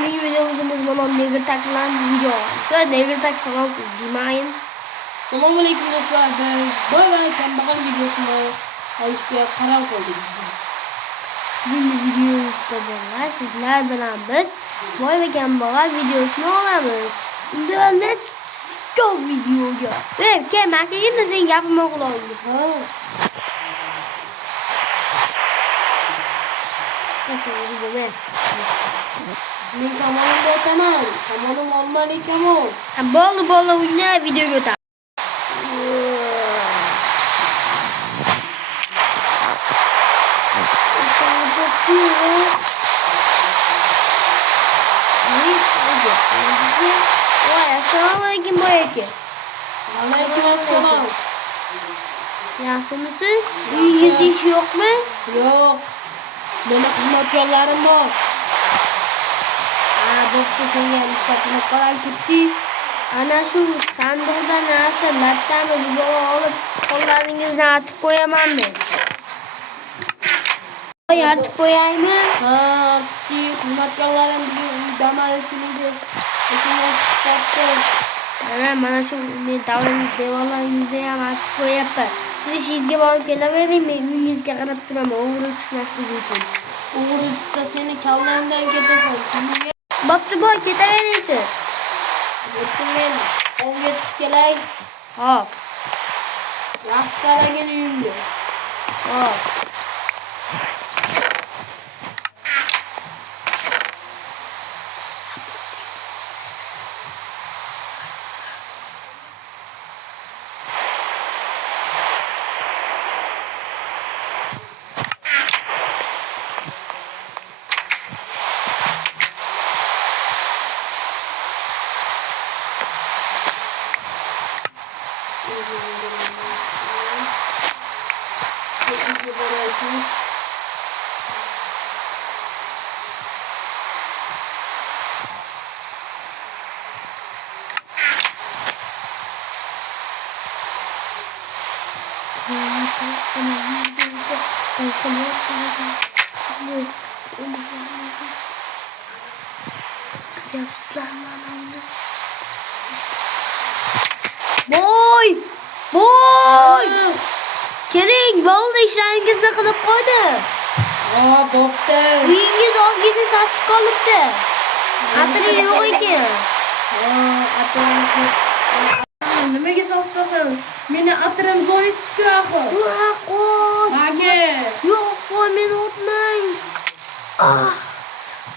Bir videomuzun bana Neger takılan video. Şöyle Neger tak salam demeyin. Selamun aleyküm dostlar. Böyle kambakal videosuna alışmaya karar koyduk. Bugün videomuzda bunlar sizler beraber boy ve kambakal videosunu alamıyoruz. İndirenler çok videoya. Ve kemerke yine sen yapmak oldu. Neyse bu ben. Men kamonum botaman. Kamonum olmali kamon. Bolu oyna video götür. Assalamualaikum boyaki. Aleykümselam. Yaxshimisiz? Uyingizda ish yo'qmi? Yo'q. Meni xizmat yo'llarim bor. Bo'pti, senga ishlatib qolay ketchi. Ana shu sandiqdan narsa lattani yuborib olib, qo'llaringizni artib qo'yaman men. Artib qo'yaymi? Xizmat yo'llarim dam olishingda. Mana shu men devorlaringizda ham artib qo'yapman. Siz ishingizga borib kelavering, men uyingizga qarab turaman, o'g'ri tushmasligi uchun. O'g'ri tushsa seni kallangdan ketasan. Bo'pti, boy ketaverasiz. Bo'pti, men ovga chiqib kelay. Hop. Yaxshi qaragin uyimga. Hop. Boy! Keling, bo'ldi, ishlaringizni qilib qo'ydim. Bo'pti. Uyingiz ozgina sasib qolibdi. Atri yo'q ekan. Nimaga sostasan? Meni atrim zo'rishku axir. Aka. Yo'q, qo'y, meni o'tmang.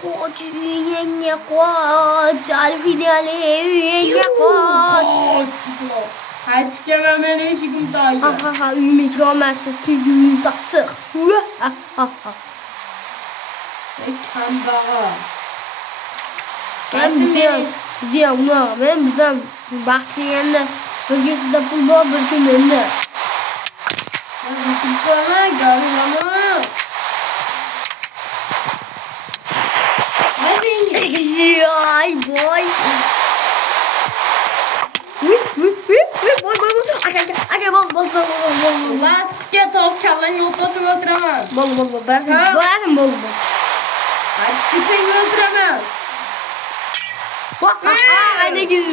Qo'ch, uyingga qoch. Alfinali uyingga qoch. Qaytib kelaman, meni eshigim to'ydi. Uyimga kirolmaysiz, uyim sassiq. Kambag'al. Bizam unaqa, bizam vaqt kelganda birga sizda pul bor, bir kun endi. Ay boy. Aka bol. Lan chiqib ket, toz kallangni o'tlatib o'tiraman. Bol. Bo'ladim bol. Qaytib ketsang o'tiraman. Aynagingiz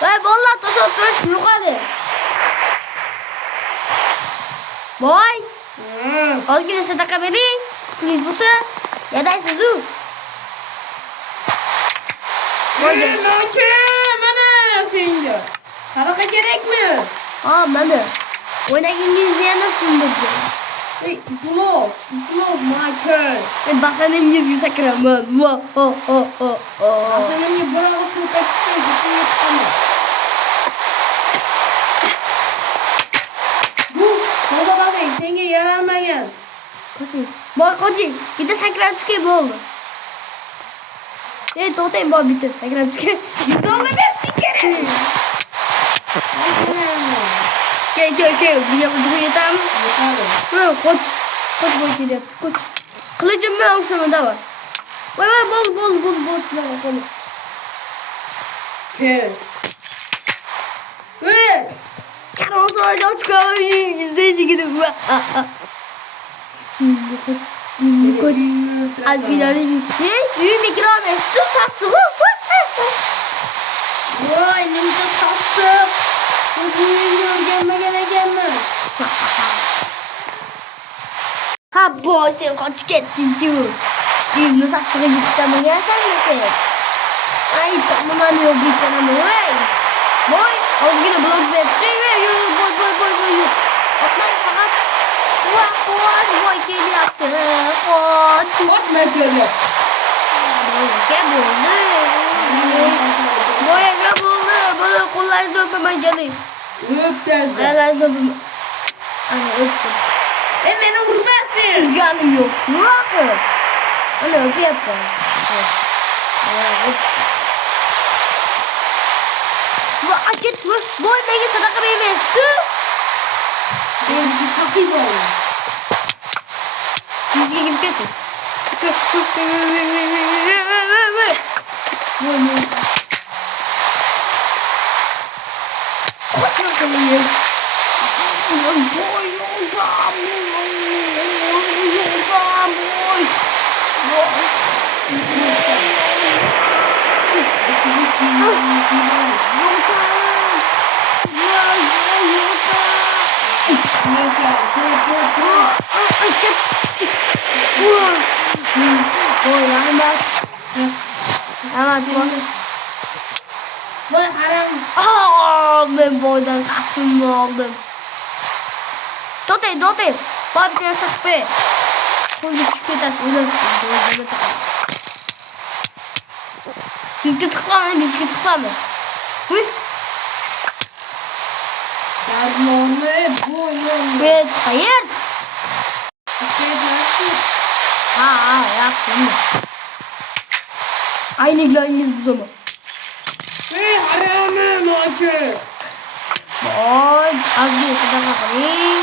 Voy bolalar to'shab turish yo'qadi. Voy. Ozgina sadaqa bering. Pulingiz bo'lsa, yadaysiz-ku. Voyga. Mana senga. Sadaqa kerakmi? Mana. O'ynagingizni yana sindirdi. Plov, Michael. Men basaningizga sakraman. Basaningga birov suv taqsang, ketmayapman. Bu to'g'ri senga yaralmagan. Qoching. Bitta sakrab chiqay bo'ldi. To'xtang, bor bitta sakrab chiqay. Zo'rlamayapsan kerak. Kel, birga yetamiz. Qoch boy kelyapti, qoch. Qilicim bilan ursam, davay. Voy, bo'ldi, sizlarga qo'li. Kel. Canım sonra çıkıyor. İzleyici gidip. Koç. Al finali. Büyük bir kilometre. Su sası. Vay elimde sassın. Gelme. Ha boy sen kaç gittin ki? Büyük sası gitti ama gelsen misin? Ay tamam anne yok bir canım boy. Boy. Az gibi blok vetti ve boy. Atlar fakat. Koç boy kedi yaptı. Koç. Bak mesela. Boya buldu. Bunu kullandı öpmem gelin. Öp dersin. Ben öpmem. Anne öptüm. Beni vurmasın. Canım yok. Yok. Anne öp yapma. Bu açık mı? Boy beni sadaka vermesi. Ben bir sakayım oğlum. Müziğe gidip yatır. Koşma seni. Boy yolda. Boy. Boy rahmet. Rahmet boy. Vay haram. Ben boydan kasımı aldım. Dote. Boy bir tane sak be. Boy bir küçük etas. Bizge tıklama. Huy. Yardım boy. Evet, hayır. Şey dersin. Ha, yapsın. Aynı güzelimiz bu zaman. Hey haramı maçı. Boy, az bir sadaka kali.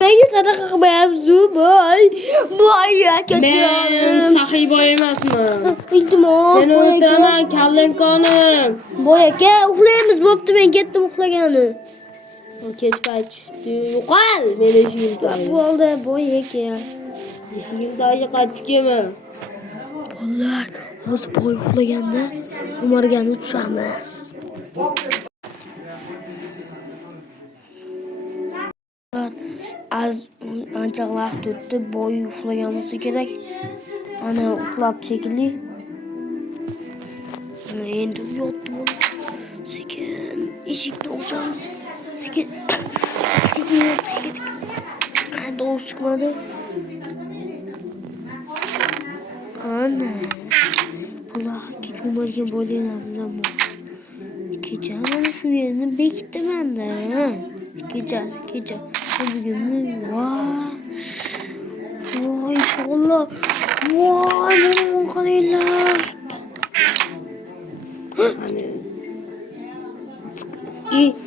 Ben sadaka mevzu boy. Boy ya kötü. Ben sahibi olmaz mı? Bildim o. Seni öldüremem kallen kanım. Boya gel uklayamız boptu ben gittim uklayanı. O keçpay düştü. Yuqal. Mene işim dayı. Bu oldu boya gel. İşim dayı kaç keme. Vallahi az boy uklayanda umarganı düşemez. Az ancak vaqt o'tdi boy uxlaganimiz kerak. Ana uxlab çekildi. Ana endi uyatdim. Sekin eshikni ochamiz. Sekin yopish kerak. Tovush chiqmadi. Ana bular kech umargan bo'layapmiz ammo. Kecha mana shu yerni bekitdim-da. Kecha. Bugün vay Allah. Vay benim kadarıyla.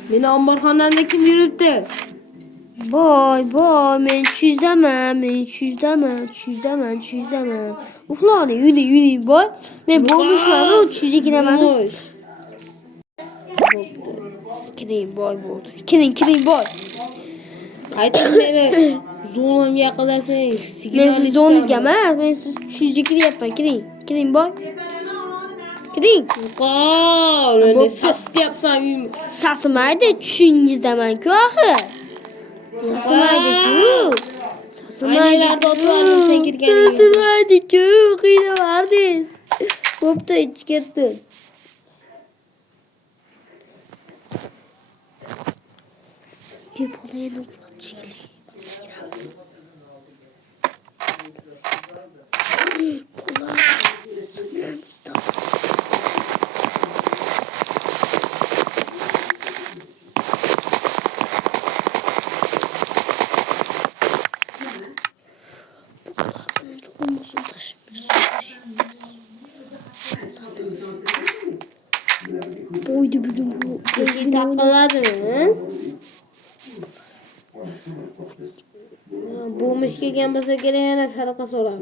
Meni omborxonamda kim yuribdi? Boy men tushdaman. Uxlani yuri boy. Men bo'lmishman, u tushga kiraman. Kiring boy bo'ldi. Kiring boy. Qaytib beri zo'lim yaqinlasang. Men siz zoningizga emas, men siz tushga kiryapman. Kiring boy. Kiring. Qol, endi sas deyapsan uyim. Sasimaydi tushingizdaman-ku axir. Sasimaydi-ku. Aynalarda o'tirdim sen kirganing. Sasimaydi-ku, qiynavardingiz. Bo'pti, ichib ketdim. Deb olayni uxlab chekili. Bular sinamizda. Olmasın taşımız. Boydu bugün bu. Eski takıladın. Bu kelgan bo'lsa kerak yana sadaqa so'rab.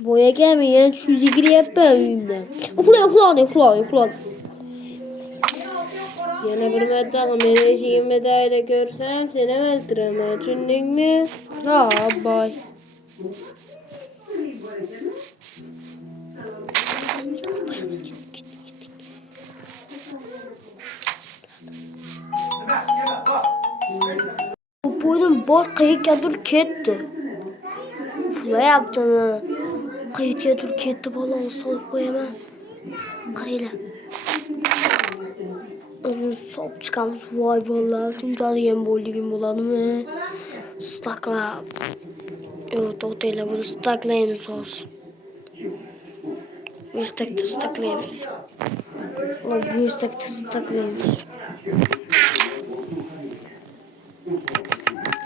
Boya gelmeyen şu zikri yapayım uyumda. Uxla. Yana bir marta meni ishimni dayda ko'rsam seni o'ldiraman, tushundingmi? Ha, boy. Bu boyun boy qayergadir ketdi. Pula yaptimi? Qayergadir ketdi, baloni solib qo'yaman. Qaranglar. O'zini solib chiqamiz. Voy bolalar, shunchalik ham bo'ldigim bo'ladimi? Staklab. Yo'q, to'xtanglar, buni staklaymiz hozir. Verstakda staklaymiz. Verstakda staklaymiz.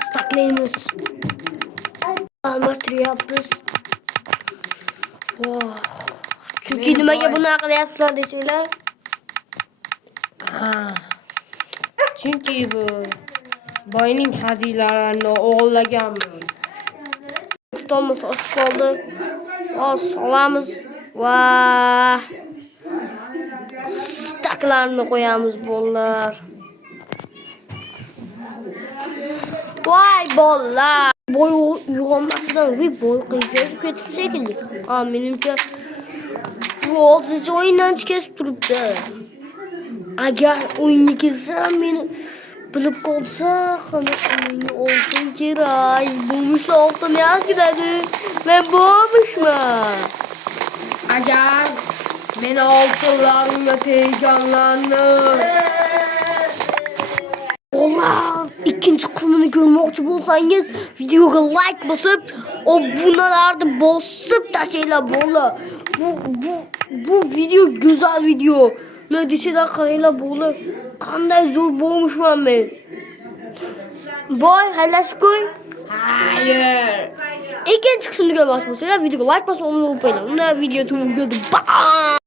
Staklaymiz. Almashtiryapmiz. Oh. Chunki nimaga bunaqa qilyapsizlar desanglar? Chunki bu boyning xazinalarini o'g'irlaganmiz. Tutolmasa osib qoldi. Hozir solamiz va staklarni qo'yamiz bolalar. Voy bolalar. Boy uyg'onmasidan boy qayerga ketib shekilli. Menimcha bu 6-o'yindan chiqib turibdi. Agar o'yinga kelsam meni bilib qolsa, qani o'yinga oltin kerak. Bo'lmasa oltin emas ketadi. Men bo'lmishman. Agar meni oltinlarimga tegganlarni ikkinchi qismini ko'rmoqchi bo'lsangiz, videoga like bosib, obunalarni bosib tashlaylar bolalar. Bu video go'zal video. Ne desizlar qaranglar bolalar. Qanday zo'r bo'lmishman men. Boy, haylashib qo'y. hayır. İkinci kısmını görmek istiyorsanız videoya like basın, onu unutmayın. Unda video tugadi. Bam!